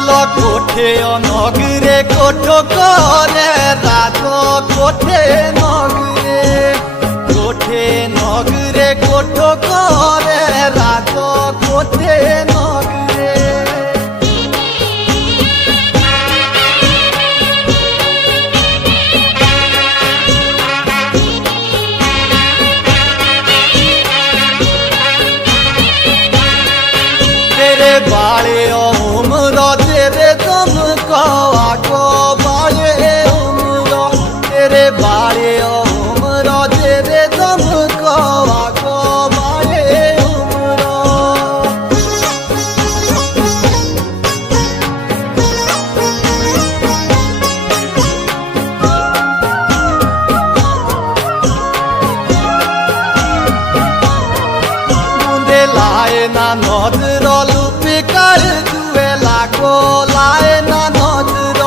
बोलो कोठे नगरे कोठो करे राजो कोठे नगरे कोठो करे राजो कोठे नगरे तेरे बाले उम्र तेरे दम को आगो बाले उम्र तेरे बाले उम्र तेरे दम को आगो बाले उम्र मुंडे लाए ना नजर कर जुए लागो लाए ना नजर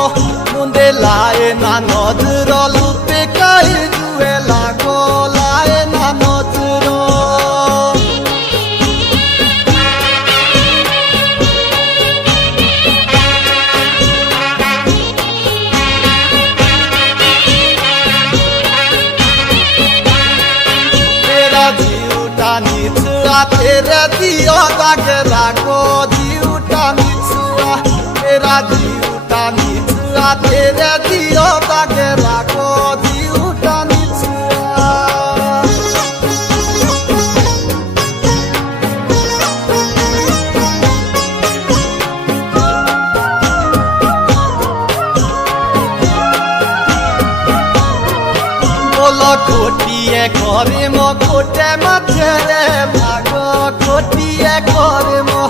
मुंडे लाए ना नजर लुपे कर जुए लागो लाए ना नजर तेरा जीवटा निचरा तेरे दियो दागे लागो तेरा जीवटा निचरा तेरे दियो दागे लागो जीवटा निचरा बोलो कोटिए घरे मो कोटे माथे रे भागो कोटिए घरे मो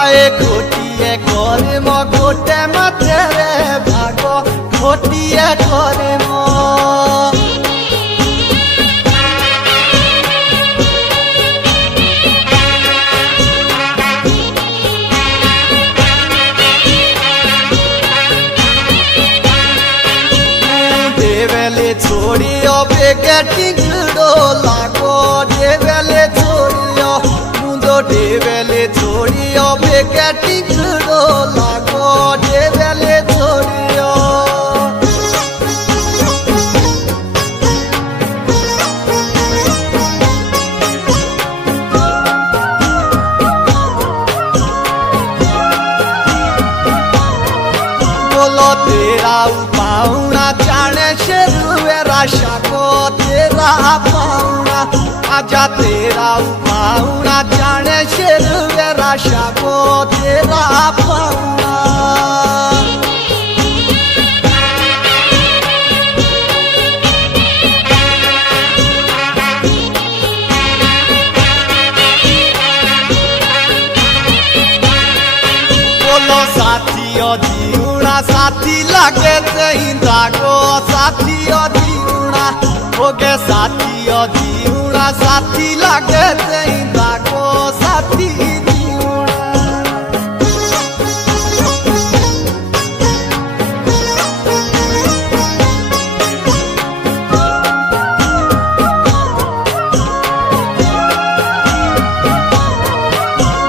आए कोटिए घरे मो कोटे माथे रे भागो कोटिए घरे मो देवेले छोड़ियो बेगे टिंगड़ो लागो देवेले छोड़ियो मुंडो देवेले छोड़ियो बेगे टिंगड़ो लागो देवेले छोड़ियो बोलो तेरा पाउना जाने शेरुए राशा को तेरा पाउना आजा तेरा पाउना जाने शेरुए राशा को तेरा पाउना बोलो साथियों जीवना साथी लगे इंदा को साथियों जीवना हो गए साथियों जीवना साथी लगे इंदा को साथी जीवना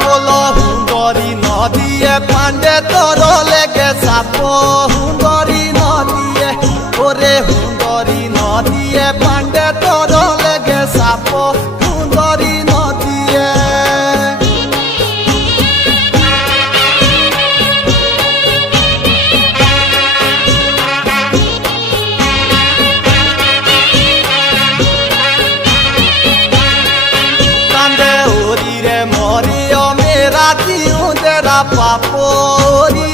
बोलो हुंगरी नदिए पांडे तोरो लेगे सापो हुंगरी नदिए ओरे हुंगरी नदिए पांडे तोरो लेगे सापो हुंगरी नदिए कांदे ओरी रे मोरियो मेरा जीव तेरा पापो ओरी